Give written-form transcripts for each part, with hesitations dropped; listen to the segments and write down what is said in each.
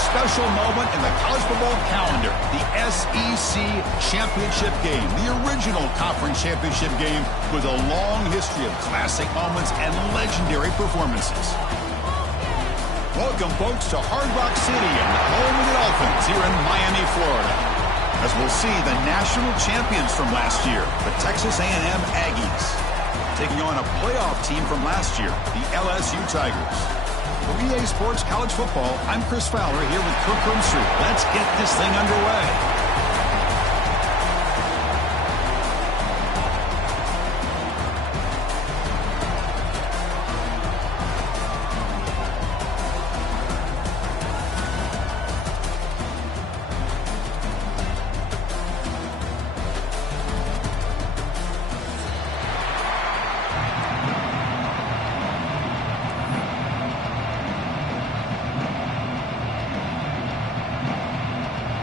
special moment in the college football calendar, the SEC Championship game, the original conference championship game with a long history of classic moments and legendary performances. Welcome, folks, to Hard Rock City and the home of the Dolphins here in Miami, Florida. As we'll see the national champions from last year, the Texas A&M Aggies, taking on a playoff team from last year, the LSU Tigers. For EA Sports College Football, I'm Chris Fowler here with Kirk Herbstreit. Let's get this thing underway.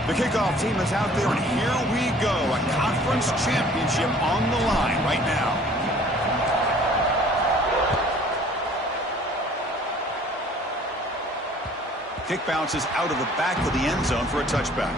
The kickoff team is out there, and here we go. A conference championship on the line right now. Kick bounces out of the back of the end zone for a touchback.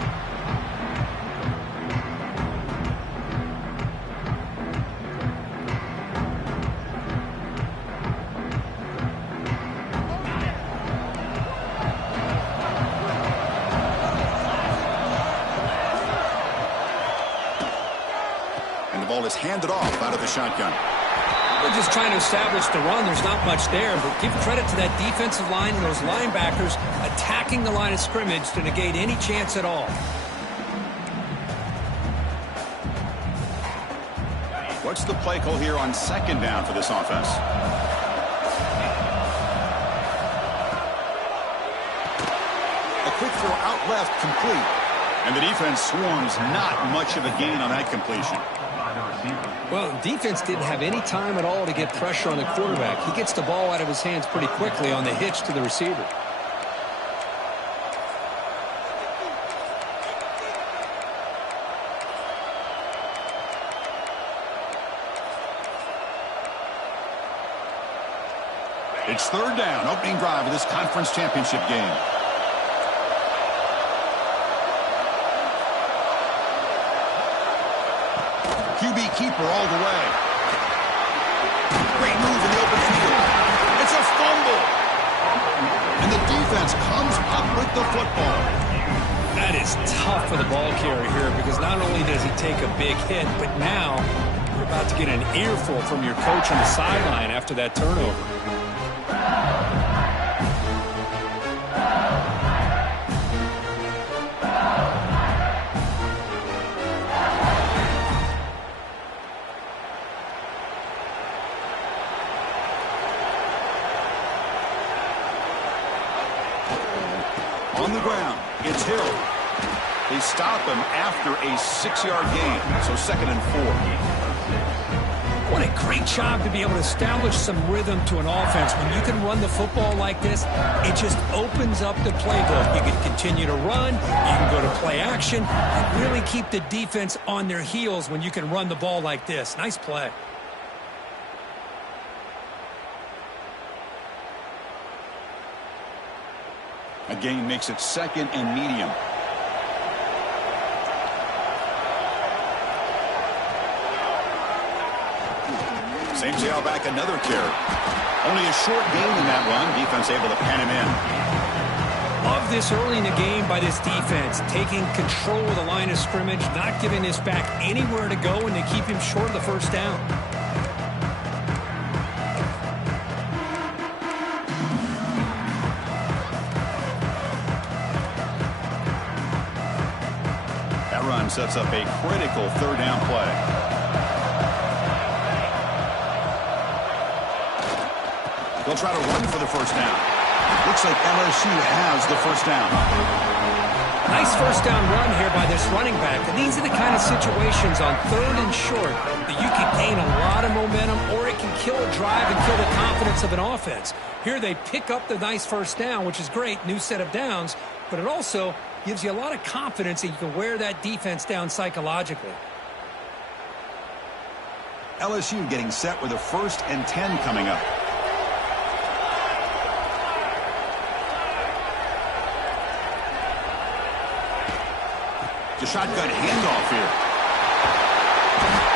Ball is handed off out of the shotgun. They're just trying to establish the run. There's not much there, but give credit to that defensive line and those linebackers attacking the line of scrimmage to negate any chance at all. What's the play call here on second down for this offense? A quick throw out left, complete. And the defense swarms, not much of a gain on that completion. Well, defense didn't have any time at all to get pressure on the quarterback. He gets the ball out of his hands pretty quickly on the hitch to the receiver. It's third down, opening drive of this conference championship game. QB keeper all the way. Great move in the open field. It's a fumble. And the defense comes up with the football. That is tough for the ball carrier here because not only does he take a big hit, but now you're about to get an earful from your coach on the sideline after that turnover. On the ground, it's Hill. They stop him after a 6-yard gain, so 2nd and 4. What a great job to be able to establish some rhythm to an offense. When you can run the football like this, it just opens up the playbook. You can continue to run, you can go to play action, and really keep the defense on their heels when you can run the ball like this. Nice play. A gain makes it 2nd and medium. Same tailback, another carry. Only a short gain in that run. Defense able to pan him in. Love this early in the game by this defense. Taking control of the line of scrimmage, not giving this back anywhere to go, and they keep him short of the first down. Run sets up a critical third down play. They'll try to run for the first down. Looks like LSU has the first down. Nice first down run here by this running back. And these are the kind of situations on 3rd and short that you can gain a lot of momentum, or it can kill a drive and kill the confidence of an offense. Here they pick up the nice first down, which is great, new set of downs, but it also gives you a lot of confidence that you can wear that defense down psychologically. LSU getting set with a 1st and 10 coming up. The shotgun handoff here.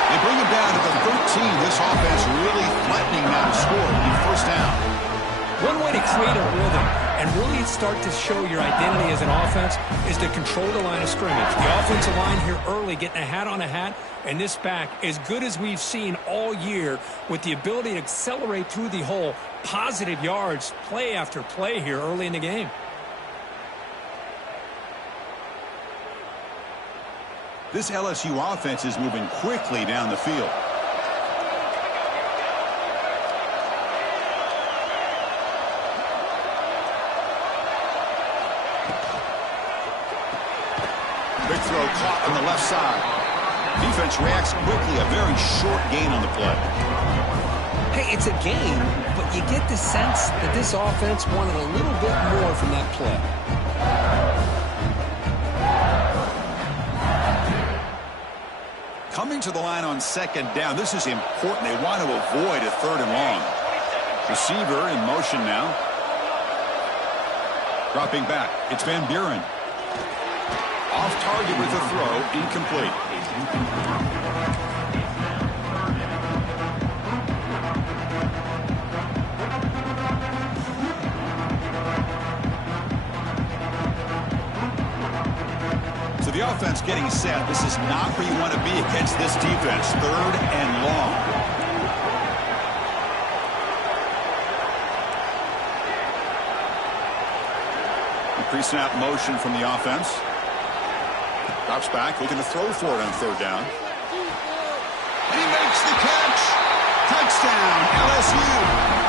They bring him down to the 13. This offense really threatening now to score on first down. One way to create a rhythm and really start to show your identity as an offense is to control the line of scrimmage. The offensive line here early getting a hat on a hat, and this back as good as we've seen all year with the ability to accelerate through the hole. Positive yards, play after play here early in the game. This LSU offense is moving quickly down the field. Big throw caught on the left side. Defense reacts quickly. A very short gain on the play. Hey, it's a game, but you get the sense that this offense wanted a little bit more from that play. Coming to the line on second down. This is important. They want to avoid a third and long. Receiver in motion now. Dropping back. It's Van Buren. Off target with a throw. Incomplete. So the offense getting set. This is not where you want to be against this defense. Third and long. Pre-snap motion from the offense. Drops back, looking to throw for it on third down. And he makes the catch. Touchdown, LSU.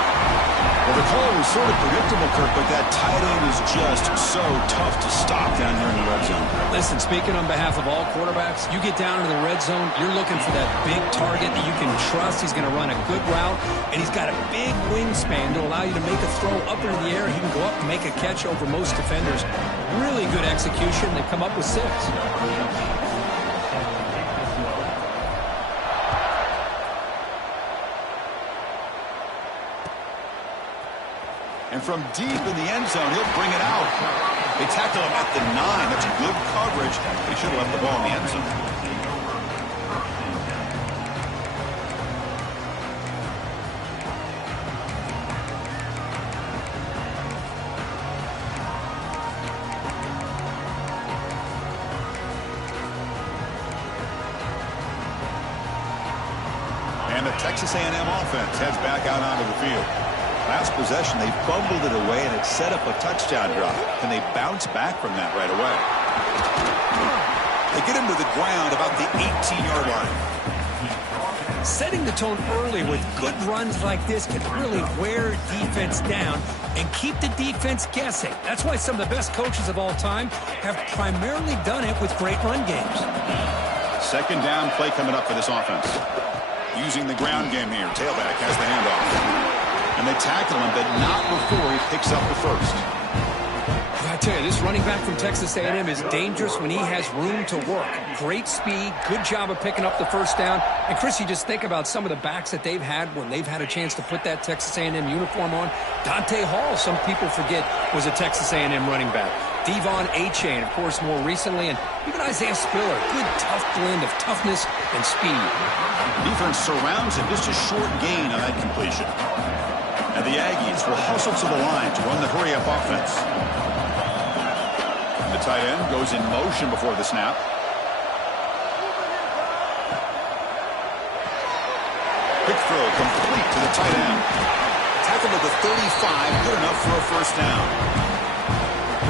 Well, the call was sort of predictable, Kirk, but that tight end is just so tough to stop down here in the red zone. Listen, speaking on behalf of all quarterbacks, you get down into the red zone, you're looking for that big target that you can trust. He's going to run a good route, and he's got a big wingspan to allow you to make a throw up into the air. He can go up and make a catch over most defenders. Really good execution. They come up with 6. And from deep in the end zone, he'll bring it out. They tackle him at the 9. That's good coverage. They should have left the ball in the end zone. And the Texas A&M offense heads back out onto the field. Last possession, they fumbled it away, and it set up a touchdown drive. Can they bounce back from that right away? They get him to the ground about the 18-yard line. Setting the tone early with good runs like this can really wear defense down and keep the defense guessing. That's why some of the best coaches of all time have primarily done it with great run games. Second down play coming up for this offense. Using the ground game here. Tailback has the handoff. And they tackle him, but not before he picks up the first. I tell you, this running back from Texas A&M is dangerous when he has room to work. Great speed, good job of picking up the first down. And, Chris, you just think about some of the backs that they've had when they've had a chance to put that Texas A&M uniform on. Dante Hall, some people forget, was a Texas A&M running back. Devon Achane, of course, more recently. And even Isaiah Spiller, good, tough blend of toughness and speed. Defense surrounds him, just a short gain on that completion. And the Aggies will hustle to the line to run the hurry-up offense. And the tight end goes in motion before the snap. Quick throw complete to the tight end. Tackle to the 35, good enough for a first down.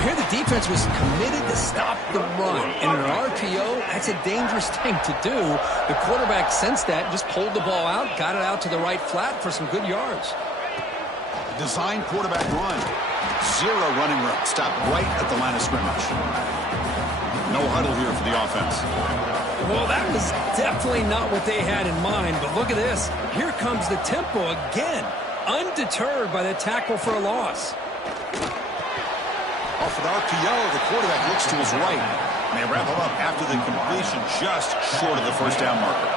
Here the defense was committed to stop the run. In an RPO, that's a dangerous thing to do. The quarterback sensed that, just pulled the ball out, got it out to the right flat for some good yards. Design quarterback run. 0 running room. Stop right at the line of scrimmage. No huddle here for the offense. Well, that was definitely not what they had in mind, but look at this. Here comes the tempo again. Undeterred by the tackle for a loss. Off an RPO, the quarterback looks to his right. And they wrap him up after the completion just short of the first down marker.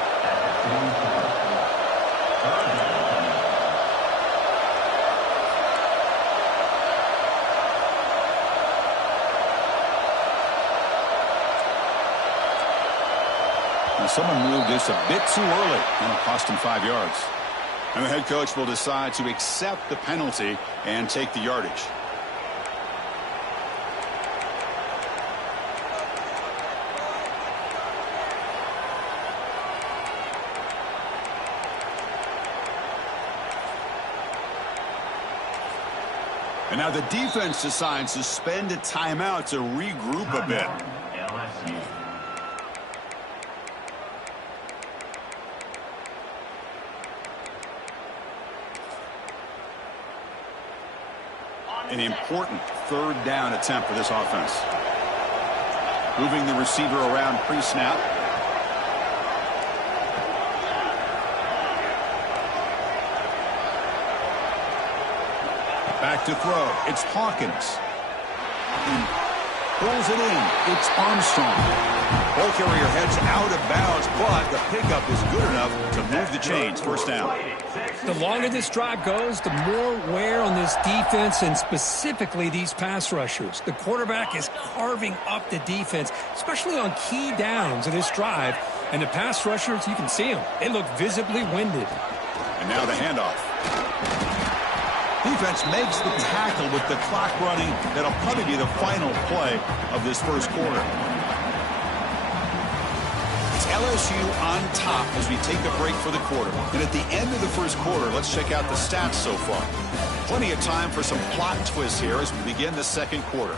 Someone moved this a bit too early, and it cost him 5 yards. And the head coach will decide to accept the penalty and take the yardage. And now the defense decides to spend a timeout to regroup a bit. An important third down attempt for this offense. Moving the receiver around pre-snap. Back to throw. It's Hawkins. Pulls it in. It's Armstrong. Ball carrier heads out of bounds, but the pickup is good enough to move the chains. First down. The longer this drive goes, the more wear on this defense and specifically these pass rushers. The quarterback is carving up the defense, especially on key downs of this drive. And the pass rushers, you can see them. They look visibly winded. And now the handoff. Defense makes the tackle with the clock running. That'll probably be the final play of this first quarter. It's LSU on top as we take a break for the quarter. And at the end of the first quarter, let's check out the stats so far. Plenty of time for some plot twists here as we begin the second quarter.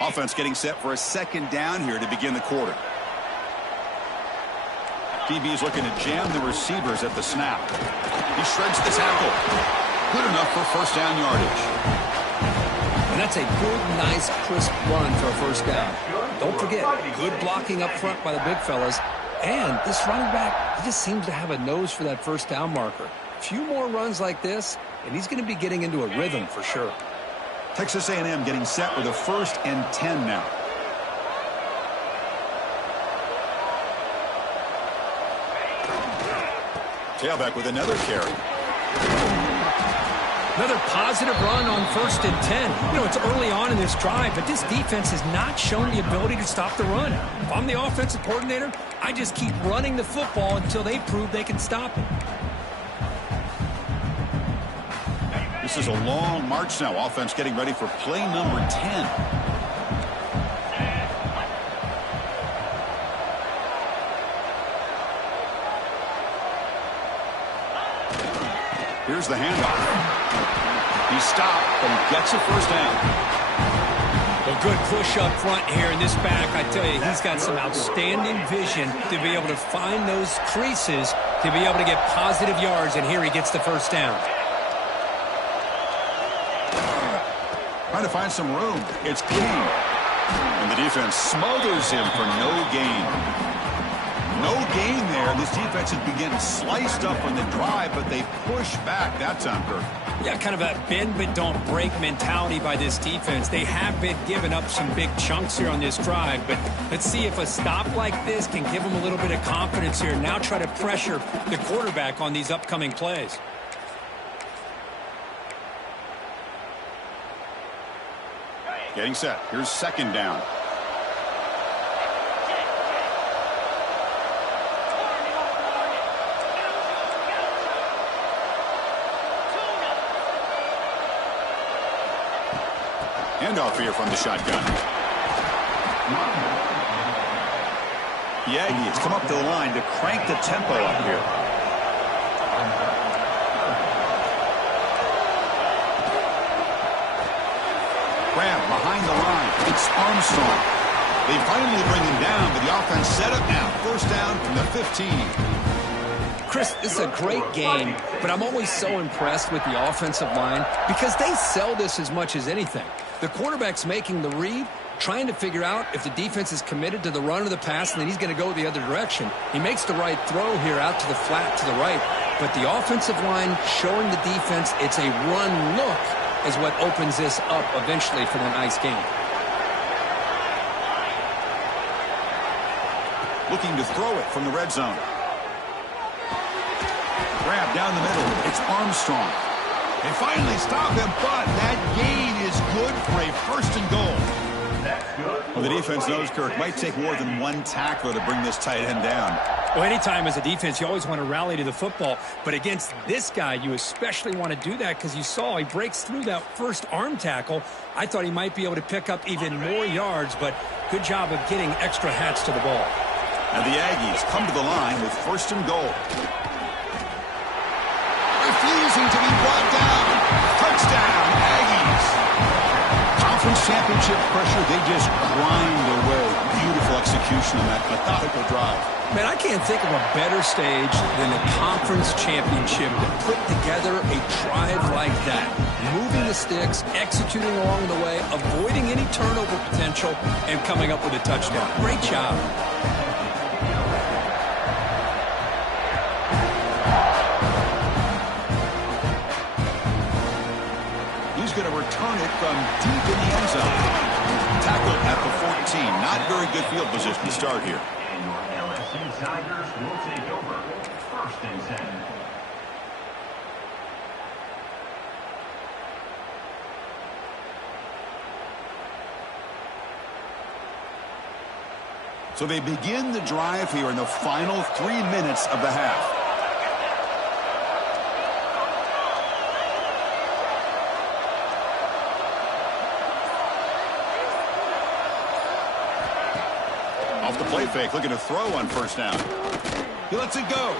Offense getting set for a second down here to begin the quarter. DB is looking to jam the receivers at the snap. He shreds the tackle. Good enough for first down yardage. And that's a good, nice, crisp run for a first down. Don't forget, good blocking up front by the big fellas. And this running back, he just seems to have a nose for that first down marker. A few more runs like this, and he's going to be getting into a rhythm for sure. Texas A&M getting set with a 1st and 10 now. Tailback with another carry. Another positive run on 1st and 10. You know, it's early on in this drive, but this defense has not shown the ability to stop the run. If I'm the offensive coordinator, I just keep running the football until they prove they can stop it. This is a long march now. Offense getting ready for play number 10. Here's the handoff. He stopped, but he gets a first down. A good push up front here in this back. I tell you, he's got some outstanding vision to be able to find those creases to be able to get positive yards, and here he gets the first down. Trying to find some room. It's clean. And the defense smothers him for no gain. No gain there. This defense has been getting sliced up on the drive, but they push back that time, Kirk. Yeah, kind of a bend but don't break mentality by this defense. They have been giving up some big chunks here on this drive, but let's see if a stop like this can give them a little bit of confidence here. Now try to pressure the quarterback on these upcoming plays. Getting set. Here's second down. Handoff here from the shotgun. The Aggies come up to the line to crank the tempo up here. Grab behind the line. It's Armstrong. They finally bring him down, but the offense set up now. First down from the 15. Chris, this is a great game, but I'm always so impressed with the offensive line because they sell this as much as anything. The quarterback's making the read, trying to figure out if the defense is committed to the run or the pass, and then he's going to go the other direction. He makes the right throw here out to the flat to the right, but the offensive line showing the defense it's a run look is what opens this up eventually for the nice game. Looking to throw it from the red zone. Grab down the middle. It's Armstrong. They finally stop him, but that gain is good for a first and goal. Well, the defense knows, Kirk, might take more than one tackler to bring this tight end down. Well, anytime as a defense, you always want to rally to the football. But against this guy, you especially want to do that because you saw he breaks through that first arm tackle. I thought he might be able to pick up even more yards, but good job of getting extra hats to the ball. And the Aggies come to the line with first and goal. Refusing to be brought down. Touchdown, Aggies. Conference championship pressure, they just grind away. Beautiful execution on that methodical drive. Man, I can't think of a better stage than a conference championship to put together a drive like that. Moving the sticks, executing along the way, avoiding any turnover potential, and coming up with a touchdown. Great job. He's going to return it from deep in the end zone. Tackled at the 14. Not very good field position to start here. And your LSU Tigers will take over first and 10. So they begin the drive here in the final 3 minutes of the half. Off the play fake, looking to throw on first down. He lets it go.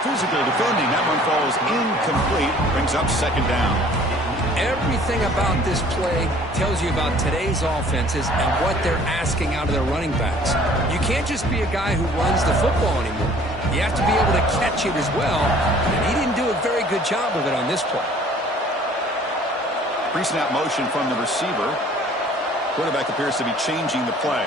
Physical defending. That one falls incomplete. Brings up second down. Everything about this play tells you about today's offenses and what they're asking out of their running backs. You can't just be a guy who runs the football anymore. You have to be able to catch it as well, and he didn't do a very good job of it on this play. Pre-snap motion from the receiver. Quarterback appears to be changing the play.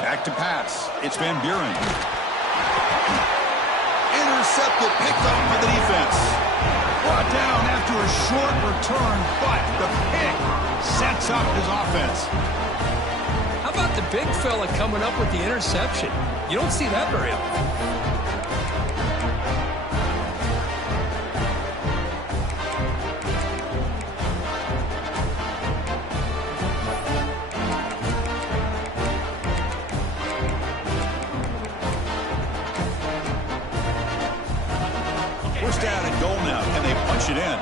Back to pass. It's Van Buren. Intercepted, picked up by the defense. Brought down after a short return, but the pick sets up his offense. How about the big fella coming up with the interception? You don't see that very often. First down and goal now. Can they punch it in?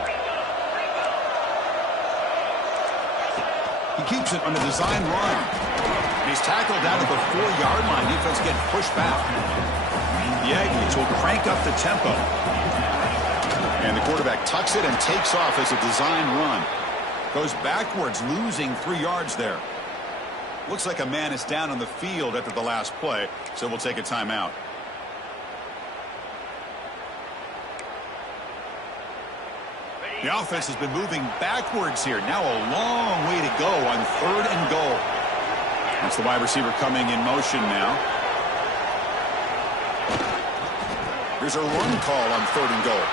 He keeps it on the design run. He's tackled out at the 4-yard line. Defense getting pushed back. The Aggies will crank up the tempo. And the quarterback tucks it and takes off as a design run. Goes backwards, losing 3 yards there. Looks like a man is down on the field after the last play, so we'll take a timeout. The offense has been moving backwards here. Now a long way to go on third and goal. That's the wide receiver coming in motion now. Here's a run call on third and goal.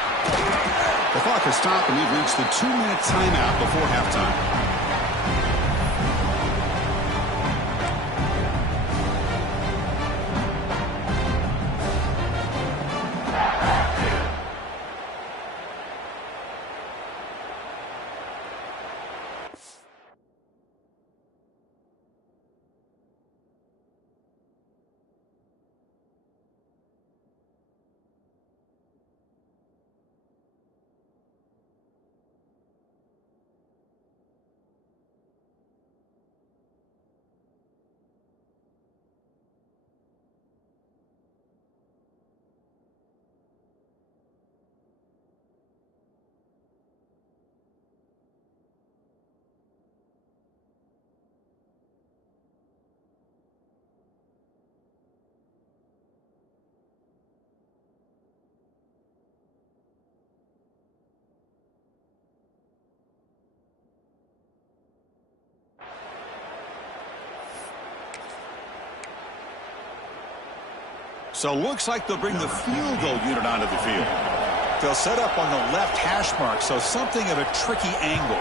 The clock has stopped, and we've reached the 2-minute timeout before halftime. So looks like they'll bring the field goal unit onto the field. They'll set up on the left hash mark, so something of a tricky angle.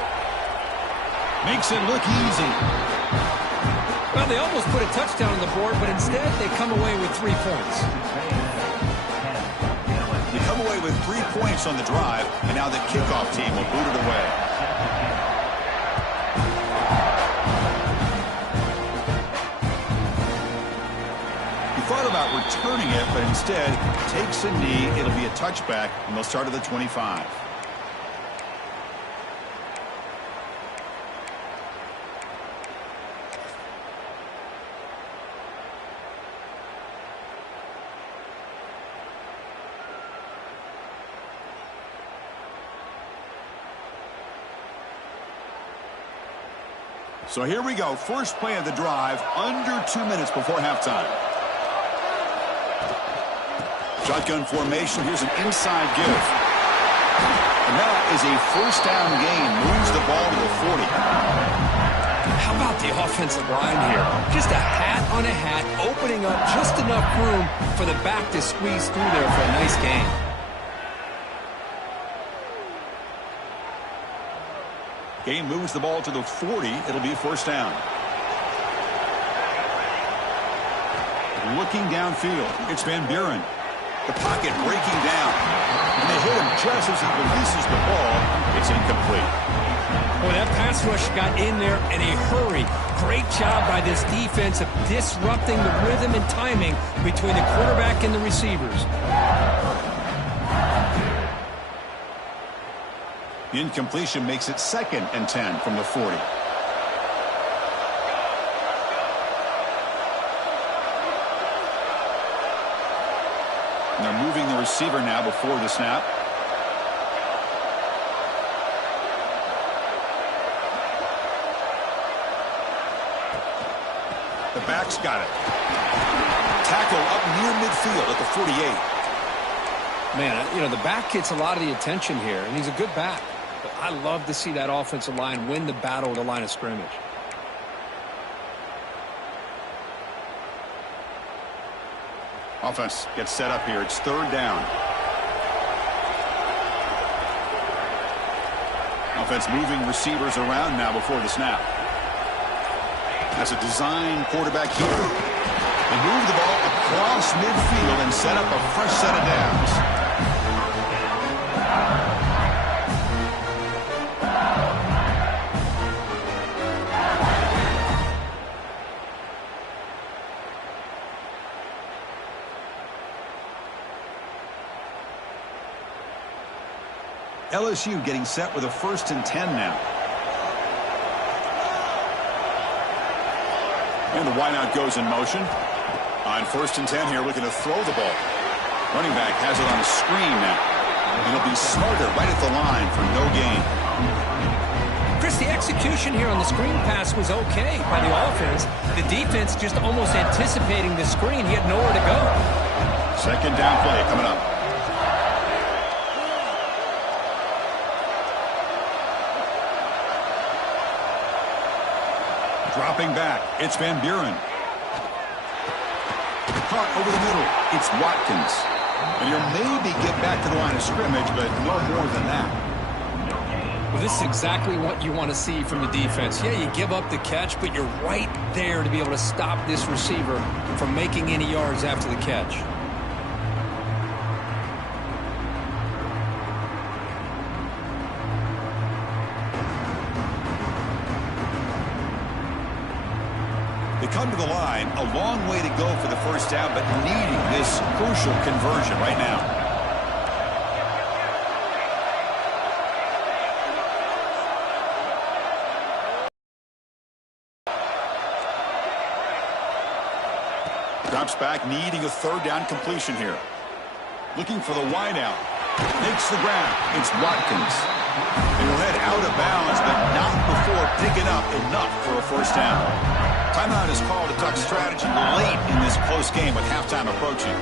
Makes it look easy. Well, they almost put a touchdown on the board, but instead they come away with 3 points. They come away with 3 points on the drive, and now the kickoff team will boot it away. He thought about returning it, but instead takes a knee. It'll be a touchback, and they'll start at the 25. So here we go. First play of the drive, under 2 minutes before halftime. Shotgun formation. Here's an inside give. And that is a first down gain. Moves the ball to the 40. How about the offensive line here? Just a hat on a hat, opening up just enough room for the back to squeeze through there for a nice gain. Gain moves the ball to the 40. It'll be first down. Looking downfield. It's Van Buren. The pocket breaking down. And they hit him just as he releases the ball. It's incomplete. Boy, that pass rush got in there in a hurry. Great job by this defense of disrupting the rhythm and timing between the quarterback and the receivers. The incompletion makes it 2nd and 10 from the 40. And they're moving the receiver now before the snap. The back's got it. Tackle up near midfield at the 48. Man, you know, the back gets a lot of the attention here, and he's a good back. But I love to see that offensive line win the battle at the line of scrimmage. Offense gets set up here. It's 3rd down. Offense moving receivers around now before the snap. As a design quarterback here. They move the ball across midfield and set up a fresh set of downs. LSU getting set with a 1st and 10 now. And the wideout goes in motion. On 1st and 10 here, looking to throw the ball. Running back has it on a screen now. And he'll be smarter right at the line for no gain. Chris, the execution here on the screen pass was okay by the offense. The defense just almost anticipating the screen. He had nowhere to go. 2nd down play coming up. Dropping back, it's Van Buren. Caught over the middle, it's Watkins. And he'll maybe get back to the line of scrimmage, but no more than that. Well, this is exactly what you want to see from the defense. Yeah, you give up the catch, but you're right there to be able to stop this receiver from making any yards after the catch. They come to the line, a long way to go for the first down, but needing this crucial conversion right now. Drops back, needing a 3rd down completion here. Looking for the wideout. Makes the grab. It's Watkins. They will head out of bounds, but not before picking up enough for a first down. Timeout is called to talk strategy late in this close game with halftime approaching.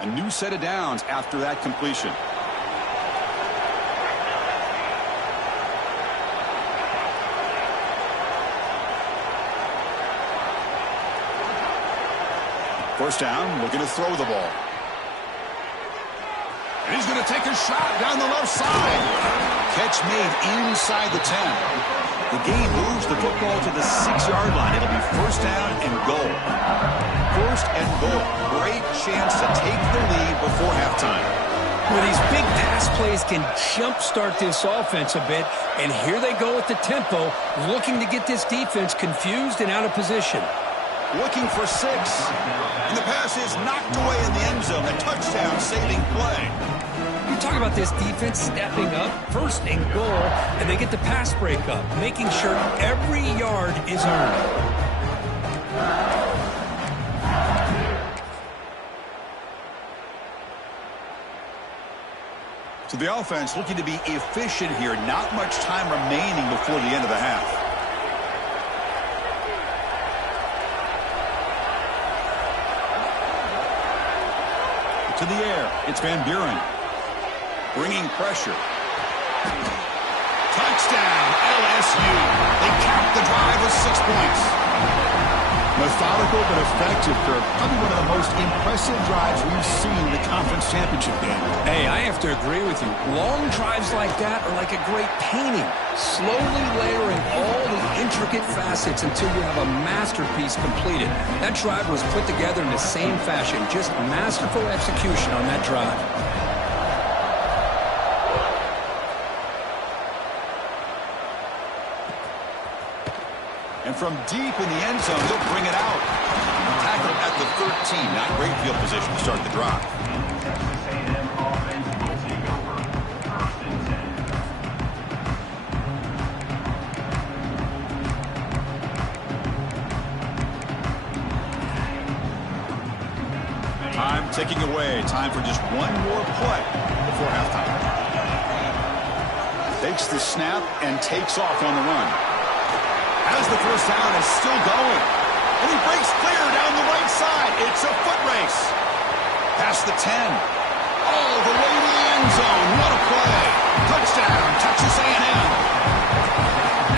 A new set of downs after that completion. First down, looking to throw the ball. And he's going to take a shot down the left side. Catch made inside the 10. The game moves the football to the 6-yard line. It'll be first down and goal. First and goal. Great chance to take the lead before halftime. Well, these big pass plays can jumpstart this offense a bit, and here they go with the tempo, looking to get this defense confused and out of position. Looking for 6. And the pass is knocked away in the end zone. A touchdown-saving play. You talk about this defense stepping up, first and goal, and they get the pass breakup, making sure every yard is earned. So the offense looking to be efficient here. Not much time remaining before the end of the half. To the air. It's Van Buren. Bringing pressure. Touchdown, LSU. They cap the drive with 6 points. Methodical but effective, Kirk. Probably one of the most impressive drives we've seen in the conference championship game. Hey, I have to agree with you. Long drives like that are like a great painting. Slowly layering all the intricate facets until you have a masterpiece completed. That drive was put together in the same fashion. Just masterful execution on that drive. And from deep in the end zone, he'll bring it out. Tackle at the 13. Not great field position to start the drive. Texas A&M offense will take over. First and 10. Time ticking away. Time for just one more play before halftime. Takes the snap and takes off on the run. As the first down is still going. And he breaks clear down the right side. It's a foot race. Past the 10. All the way to the end zone. What a play. Touchdown, Texas A&M.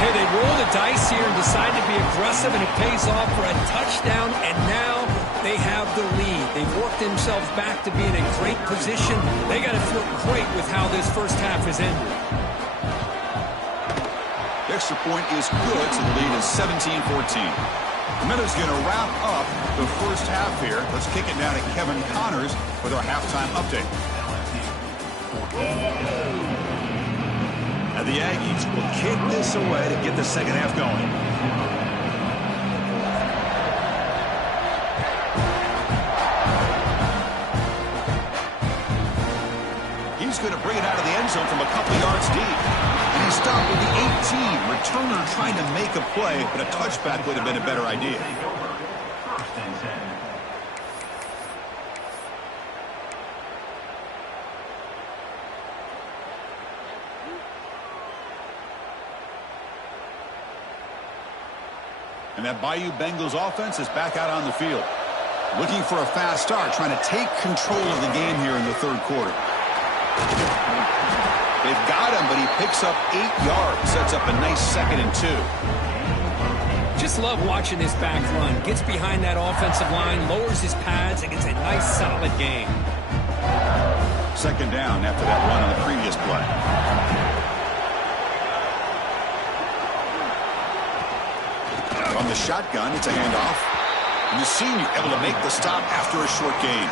Hey, they roll the dice here and decide to be aggressive, and it pays off for a touchdown, and now they have the lead. They've worked themselves back to be in a great position. They got to feel great with how this first half has ended. The extra point is good, so the lead is 17-14. The Meadows going to wrap up the first half here. Let's kick it now to Kevin Connors with our halftime update. And the Aggies will kick this away to get the second half going. He's going to bring it out of the end zone from a couple yards deep. And he stopped at the 18. Returner trying to make a play, but a touchback would have been a better idea. First and 10. And that Bayou Bengals offense is back out on the field. Looking for a fast start, trying to take control of the game here in the third quarter. They've got him, but he picks up 8 yards. Sets up a nice 2nd and 2. Just love watching this back run. Gets behind that offensive line, lowers his pads, and gets a nice, solid gain. Second down after that run on the previous play. From the shotgun, it's a handoff. And the senior able to make the stop after a short gain.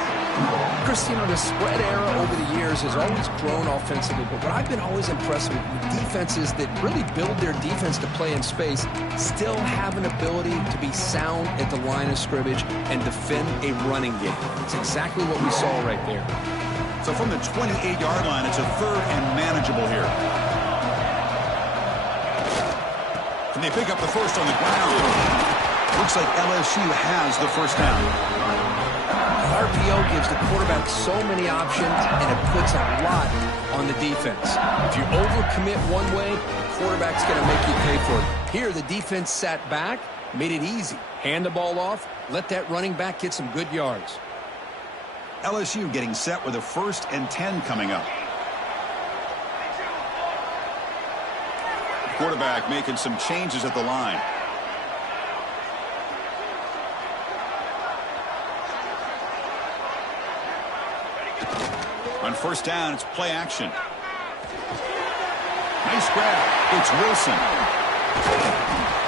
Chris, you know, the spread era over the years has always grown offensively, but what I've been always impressed with defenses that really build their defense to play in space still have an ability to be sound at the line of scrimmage and defend a running game. It's exactly what we saw right there. So from the 28-yard line, it's a third and manageable here. Can they pick up the first on the ground? Looks like LSU has the first down. RPO gives the quarterback so many options, and it puts a lot on the defense. If you overcommit one way, the quarterback's going to make you pay for it. Here, the defense sat back, made it easy. Hand the ball off, let that running back get some good yards. LSU getting set with a 1st and 10 coming up. Quarterback making some changes at the line. On first down, it's play action. Nice grab. It's Wilson.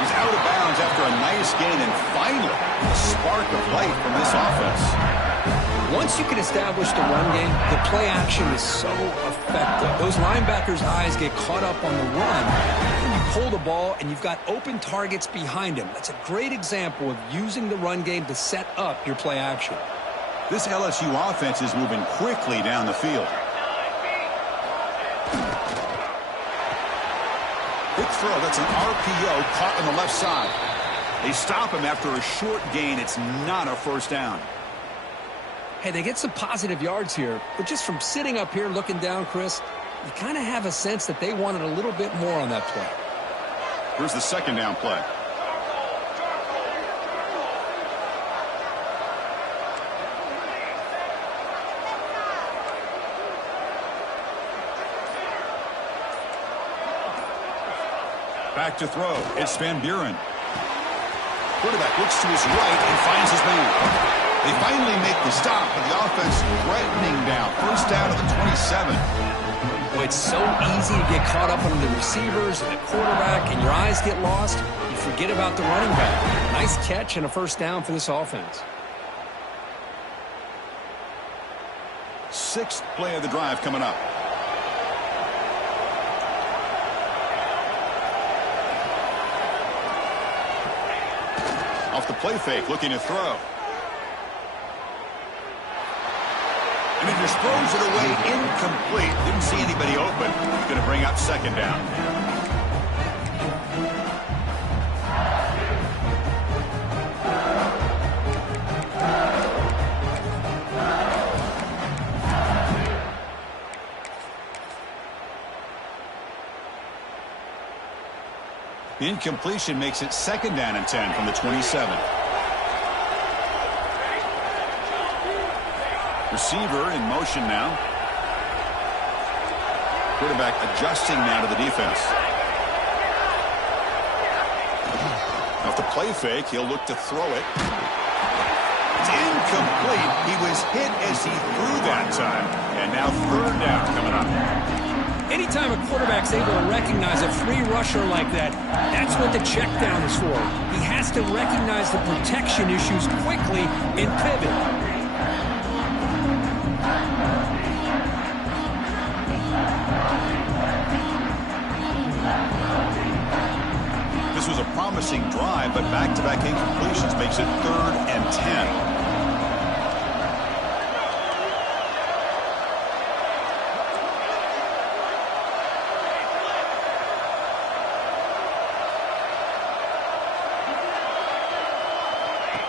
He's out of bounds after a nice gain, and finally, a spark of life from this offense. Once you can establish the run game, the play action is so effective. Those linebackers' eyes get caught up on the run, and you pull the ball, and you've got open targets behind him. That's a great example of using the run game to set up your play action. This LSU offense is moving quickly down the field. Quick throw. That's an RPO caught on the left side. They stop him after a short gain. It's not a first down. Hey, they get some positive yards here, but just from sitting up here looking down, Chris, you kind of have a sense that they wanted a little bit more on that play. Here's the second down play. Back to throw. It's Van Buren. Quarterback looks to his right and finds his man. They finally make the stop, but the offense threatening down. First down to the 27. Well, it's so easy to get caught up on the receivers and the quarterback, and your eyes get lost. You forget about the running back. Nice catch and a first down for this offense. Sixth play of the drive coming up. Off the play fake, looking to throw. And he just throws it away incomplete. Didn't see anybody open. He's going to bring up second down. Incompletion makes it second down and 10 from the 27. Receiver in motion now. Quarterback adjusting now to the defense. Off the play fake, he'll look to throw it. It's incomplete. He was hit as he threw that time. And now third down coming up. Anytime a quarterback's able to recognize a free rusher like that, that's what the check down is for. He has to recognize the protection issues quickly and pivot. This was a promising drive, but back-to-back incompletions makes it third and 10.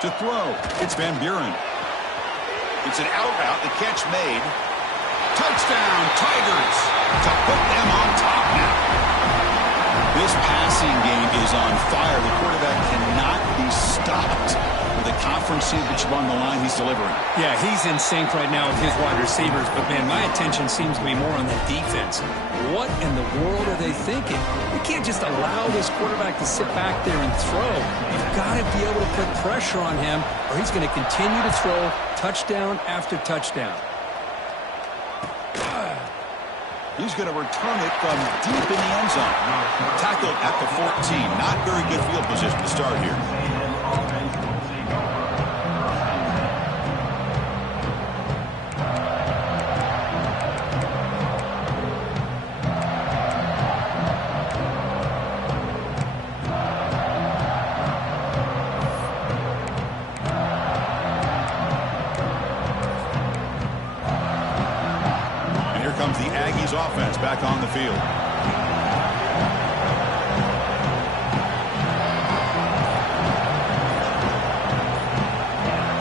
To throw, it's Van Buren. It's an out route, the catch made. Touchdown, Tigers, to put them on top now. This passing game is on fire. The quarterback cannot be stopped. With the conference championship on the line, he's delivering. Yeah, he's in sync right now with his wide receivers, but man, my attention seems to be more on the defense. What in the world are they thinking? We can't just allow this quarterback to sit back there and throw. You've got to be able to put pressure on him, or he's going to continue to throw touchdown after touchdown. He's going to return it from deep in the end zone. Tackled at the 14. Not very good field position to start here. Comes the Aggies offense back on the field.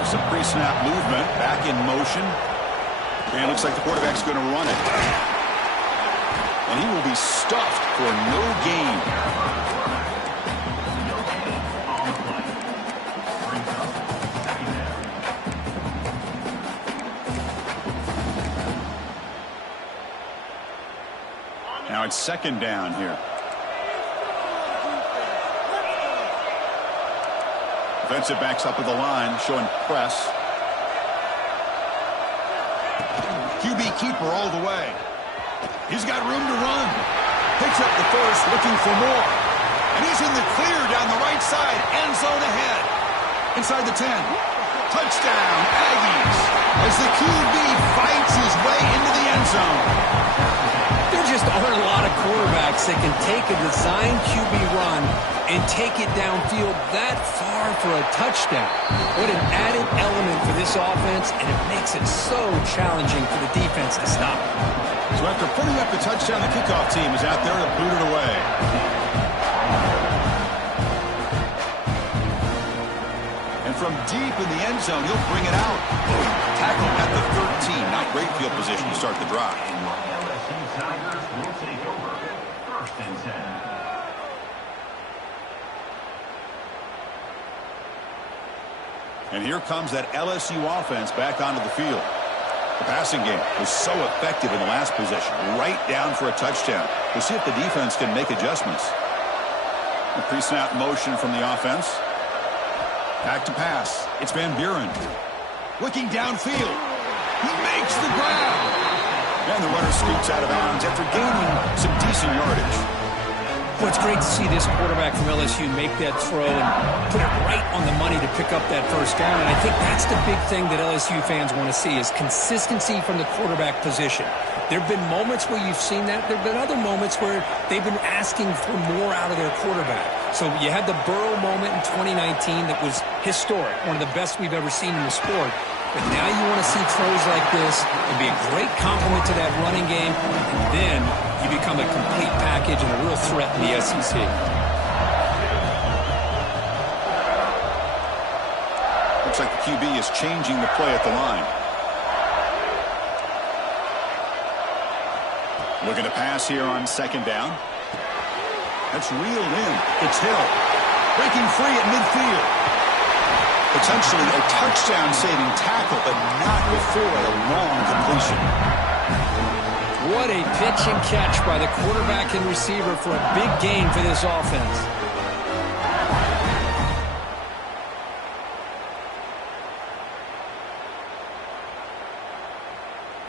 Some pre-snap movement, back in motion. And it looks like the quarterback's going to run it. And he will be stuffed for no gain. Now it's second down here. Defensive backs up at the line, showing press. QB keeper all the way. He's got room to run. Picks up the first, looking for more. And he's in the clear down the right side. End zone ahead. Inside the 10. Touchdown, Aggies. As the QB fights his way into the end zone. There just aren't a lot of quarterbacks that can take a design QB run and take it downfield that far for a touchdown. What an added element for this offense, and it makes it so challenging for the defense to stop. So after putting up the touchdown, the kickoff team is out there to boot it away. And from deep in the end zone, he'll bring it out. Tackle at the 13. Not great field position to start the drive. LSU Tigers will take over. First and 10. And here comes that LSU offense back onto the field. The passing game was so effective in the last possession, right down for a touchdown. We'll see if the defense can make adjustments. A pre-snap motion from the offense. Back to pass. It's Van Buren. Looking downfield. He makes the grab. And the runner scoots out of bounds after gaining some decent yardage. Well, it's great to see this quarterback from LSU make that throw and put it right on the money to pick up that first down. And I think that's the big thing that LSU fans want to see is consistency from the quarterback position. There have been moments where you've seen that. There have been other moments where they've been asking for more out of their quarterback. So you had the Burrow moment in 2019 that was historic, one of the best we've ever seen in the sport. But now you want to see throws like this and be a great complement to that running game, and then you become a complete package and a real threat in the SEC. Looks like the QB is changing the play at the line. Looking to pass here on second down. That's reeled in. It's Hill. Breaking free at midfield. Potentially a touchdown-saving tackle, but not before a long completion. What a pitch and catch by the quarterback and receiver for a big gain for this offense.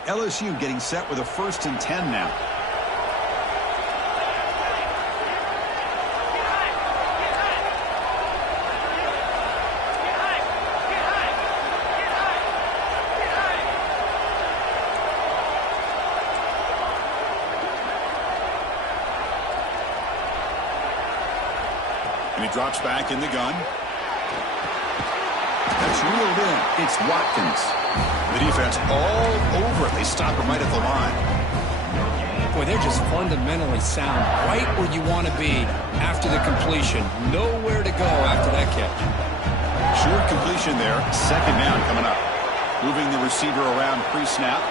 LSU getting set with a 1st and 10 now. And he drops back in the gun. That's reeled in. It's Watkins. The defense all over it. They stop him right at the line. Boy, they're just fundamentally sound. Right where you want to be after the completion. Nowhere to go after that catch. Short completion there. Second down coming up. Moving the receiver around pre-snap.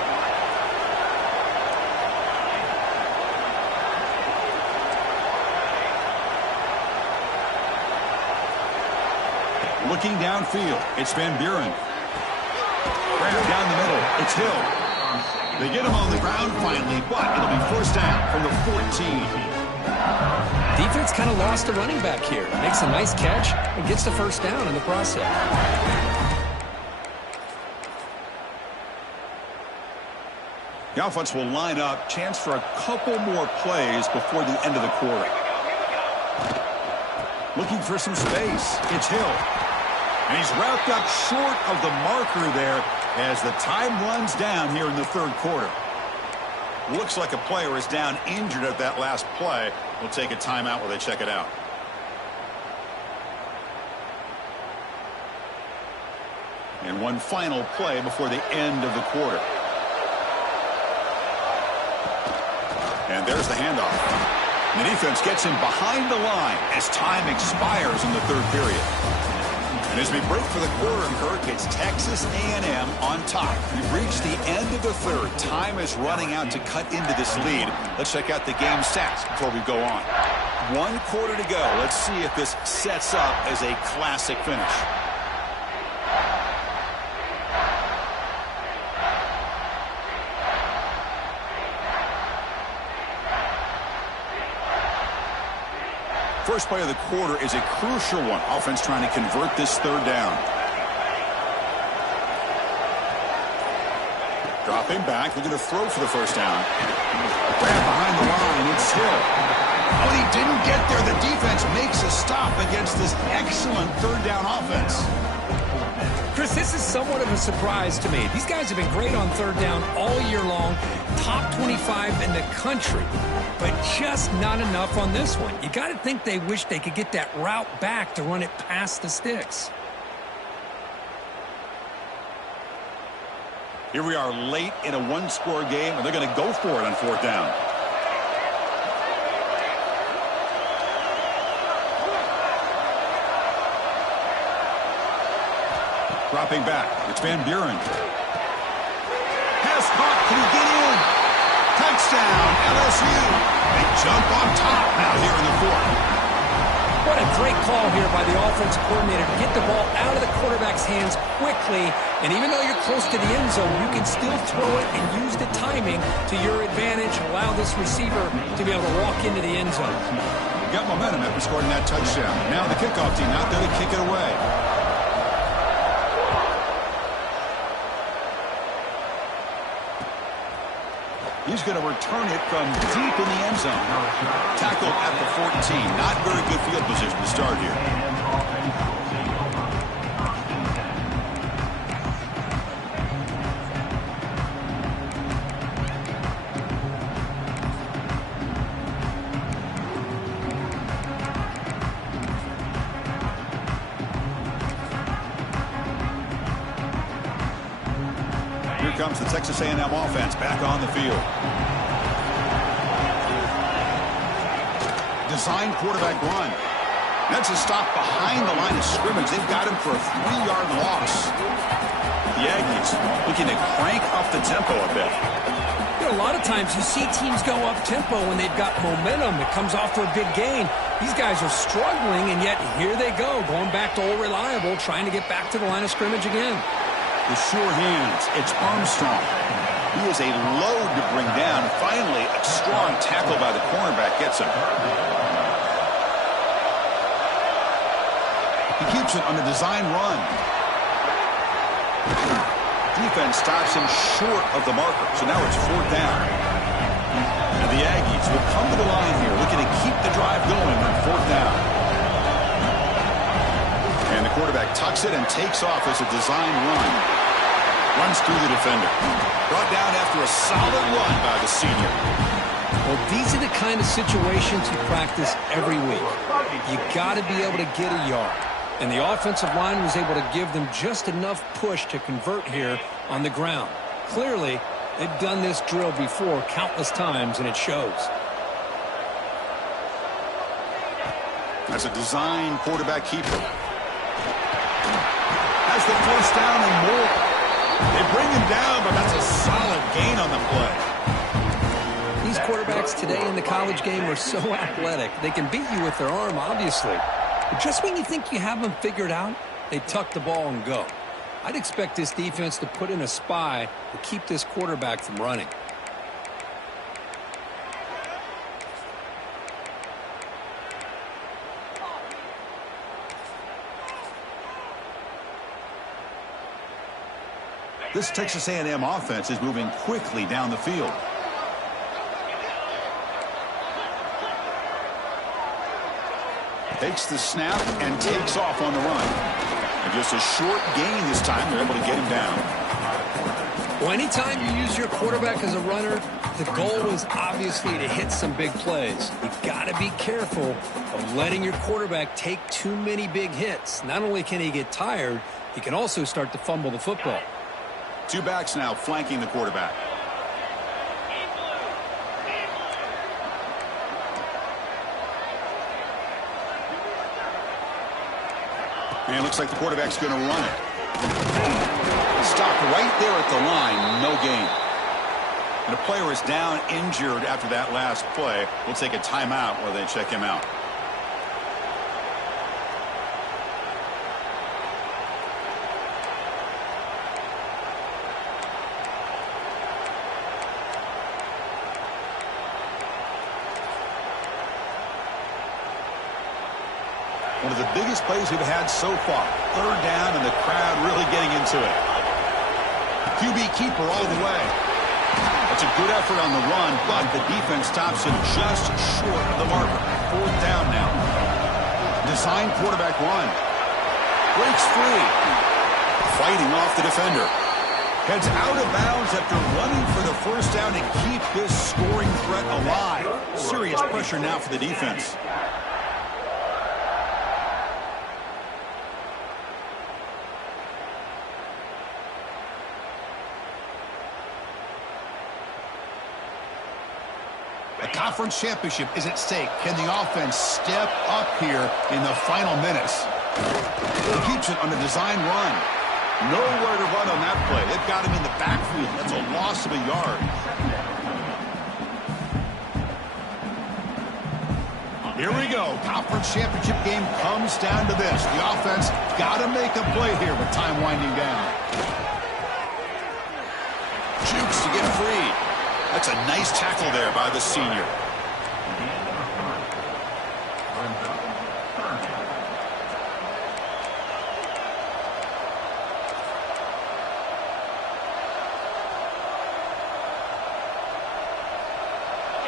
Looking downfield, it's Van Buren. Grab down the middle, it's Hill. They get him on the ground finally, but it'll be first down from the 14. Defense kind of lost a running back here. Makes a nice catch and gets the first down in the process. The offense will line up. Chance for a couple more plays before the end of the quarter. Looking for some space, it's Hill. And he's wrapped up short of the marker there as the time runs down here in the third quarter. Looks like a player is down injured at that last play. We'll take a timeout while they check it out. And one final play before the end of the quarter. And there's the handoff. The defense gets him behind the line as time expires in the third period. And as we break for the quarter, Kirk, it's Texas A&M on top. We've reached the end of the third. Time is running out to cut into this lead. Let's check out the game stats before we go on. 1 quarter to go. Let's see if this sets up as a classic finish. First play of the quarter is a crucial one. Offense trying to convert this third down. Dropping back, looking to throw for the first down. Grab behind the line, it's Hill. Oh, and he didn't get there. The defense makes a stop against this excellent third down offense. Chris, this is somewhat of a surprise to me. These guys have been great on third down all year long, top 25 in the country, but just not enough on this one. You got to think they wish they could get that route back to run it past the sticks. Here we are late in a one-score game, and they're going to go for it on fourth down. Dropping back, it's Van Buren. Pass caught, can he get in? Touchdown, LSU. They jump on top now here in the fourth. What a great call here by the offensive coordinator to get the ball out of the quarterback's hands quickly. And even though you're close to the end zone, you can still throw it and use the timing to your advantage. Allow this receiver to be able to walk into the end zone. Got momentum after scoring that touchdown. Now the kickoff team out there to kick it away. He's going to return it from deep in the end zone. Tackled at the 14. Not very good field position to start here. Here comes the Texas A&M offense back on the field. Design quarterback run. That's a stop behind the line of scrimmage. They've got him for a 3-yard loss. The Aggies looking to crank up the tempo a bit. You know, a lot of times you see teams go up-tempo when they've got momentum. It comes off for a big gain. These guys are struggling, and yet here they go, going back to old reliable, trying to get back to the line of scrimmage again. The sure hands, it's Armstrong. He is a load to bring down. Finally, a strong tackle by the cornerback gets him. He keeps it on the design run. Defense stops him short of the marker, so now it's fourth down. And the Aggies will come to the line here, looking to keep the drive going on fourth down. And the quarterback tucks it and takes off as a design run. Runs through the defender. Brought down after a solid run by the senior. Well, these are the kind of situations you practice every week. You got to be able to get a yard. And the offensive line was able to give them just enough push to convert here on the ground. Clearly, they've done this drill before countless times, and it shows. That's a design quarterback keeper. Has the first down and more. They bring him down, but that's a solid gain on the play. These quarterbacks today in the college game are so athletic. They can beat you with their arm, obviously. But just when you think you have them figured out, they tuck the ball and go. I'd expect this defense to put in a spy to keep this quarterback from running. This Texas A&M offense is moving quickly down the field. Takes the snap and takes off on the run. And just a short gain this time, they're able to get him down. Well, anytime you use your quarterback as a runner, the goal is obviously to hit some big plays. You've got to be careful of letting your quarterback take too many big hits. Not only can he get tired, he can also start to fumble the football. Two backs now flanking the quarterback. And it looks like the quarterback's going to run it. Stop right there at the line, no gain. And the player is down, injured after that last play. We'll take a timeout while they check him out. One of the biggest plays we've had so far. Third down and the crowd really getting into it. QB keeper all the way. That's a good effort on the run, but the defense stops him just short of the marker. 4th down now. Design quarterback run. Breaks free. Fighting off the defender. Heads out of bounds after running for the 1st down to keep this scoring threat alive. Serious pressure now for the defense. The conference championship is at stake. Can the offense step up here in the final minutes? Keeps it on a design run. Nowhere to run on that play. They've got him in the backfield. That's a loss of a yard. Here we go. Conference championship game comes down to this. The offense got to make a play here with time winding down. Jukes to get free. That's a nice tackle there by the senior.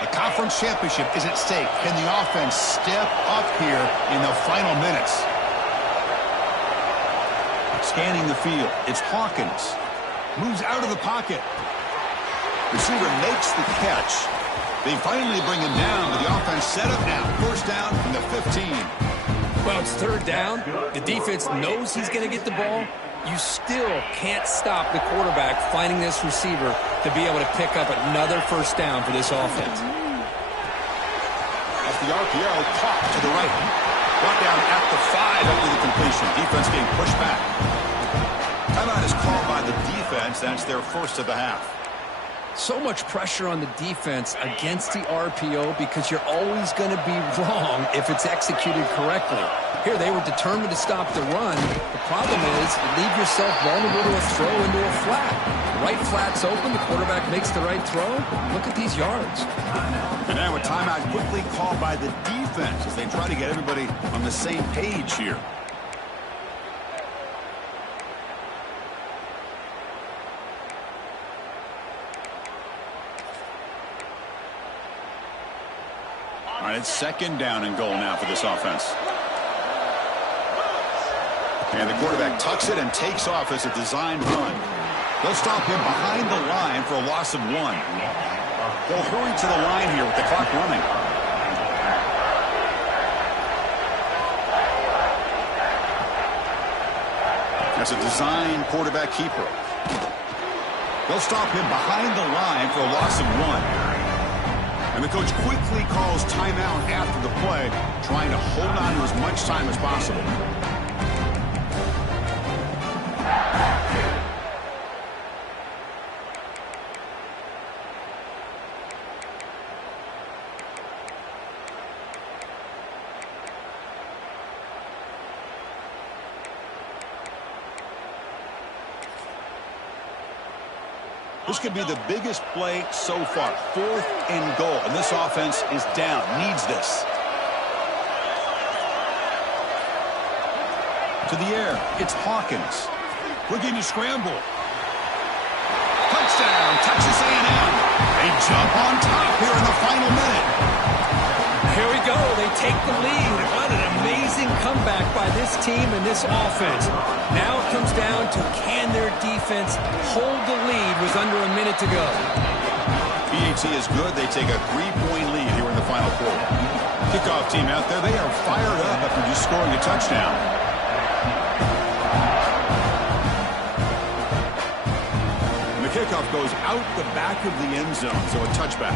The conference championship is at stake. Can the offense step up here in the final minutes? Scanning the field. It's Hawkins. Moves out of the pocket. Receiver makes the catch. They finally bring him down, but the offense set up now. 1st down from the 15. Well, it's 3rd down. The defense knows he's going to get the ball. You still can't stop the quarterback finding this receiver to be able to pick up another 1st down for this offense. Off the RPO, caught to the right. Brought down at the 5 after the completion. Defense getting pushed back. Timeout is called by the defense. That's their 1st of the half. So much pressure on the defense against the RPO because you're always going to be wrong if it's executed correctly. Here, they were determined to stop the run. The problem is you leave yourself vulnerable to a throw into a flat. The right flat's open. The quarterback makes the right throw. Look at these yards. And now a timeout quickly called by the defense as they try to get everybody on the same page here. All right, it's 2nd down and goal now for this offense. And the quarterback tucks it and takes off as a designed run. They'll stop him behind the line for a loss of 1. They'll hurry to the line here with the clock running. That's a designed quarterback keeper. They'll stop him behind the line for a loss of 1. And the coach quickly calls timeout after the play, trying to hold on to as much time as possible. This could be the biggest play so far. 4th and goal. And this offense is down. Needs this. To the air. It's Hawkins. Looking to scramble. Touchdown, Texas A&M. They jump on top here in the final minute. Here we go. They take the lead. What an amazing comeback by this team and this offense. Now it comes down to can their defense hold the lead with under a minute to go. PAT is good. They take a 3-point lead here in the final quarter. Kickoff team out there. They are fired up after just scoring a touchdown. And the kickoff goes out the back of the end zone, so a touchback.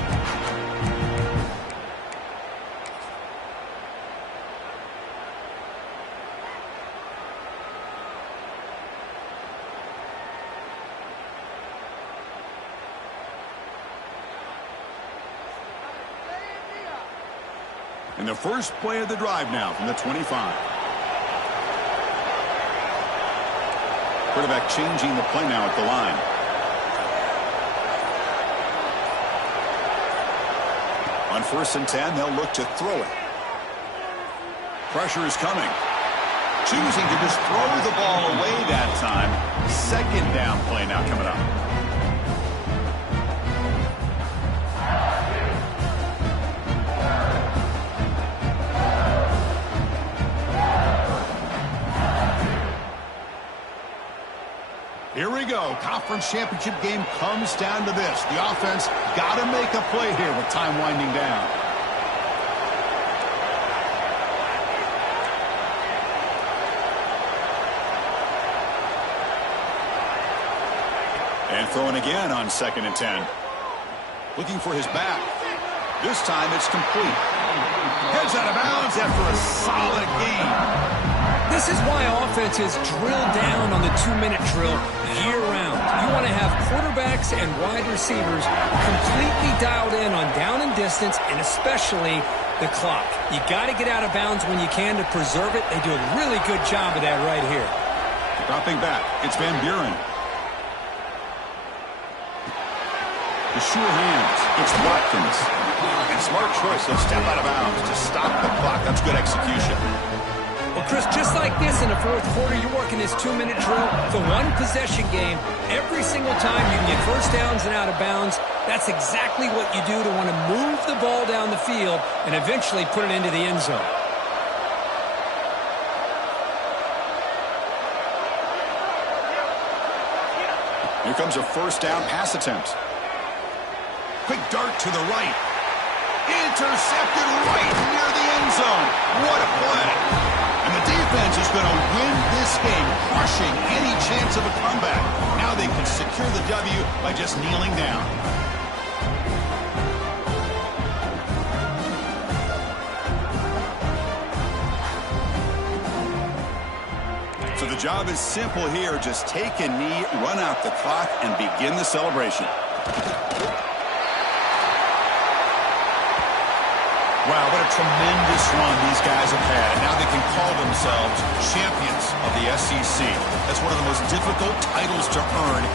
And the first play of the drive now from the 25. Quarterback changing the play now at the line. On 1st and 10, they'll look to throw it. Pressure is coming. Choosing to just throw the ball away that time. Second down play now coming up. Here we go. Conference championship game comes down to this. The offense got to make a play here with time winding down. And throwing again on 2nd and 10. Looking for his back. This time it's complete. Heads out of bounds after a solid gain. This is why offenses drill down on the 2-minute drill year-round. You want to have quarterbacks and wide receivers completely dialed in on down and distance, and especially the clock. You got to get out of bounds when you can to preserve it. They do a really good job of that right here. Dropping back, it's Van Buren. The sure hands, it's Watkins. And smart choice, he'll step out of bounds to stop the clock. That's good execution. Well, Chris, just like this in the fourth quarter, you're working this 2-minute drill. It's a one-possession game. Every single time you can get first downs and out of bounds, that's exactly what you do to want to move the ball down the field and eventually put it into the end zone. Here comes a first down pass attempt. Quick dart to the right. Intercepted right near the end zone. What a play. And the defense is going to win this game, crushing any chance of a comeback. Now they can secure the W by just kneeling down. So the job is simple here. Just take a knee, run out the clock, and begin the celebration. Wow, what a tremendous run these guys have had. And now they can call themselves champions of the SEC. That's one of the most difficult titles to earn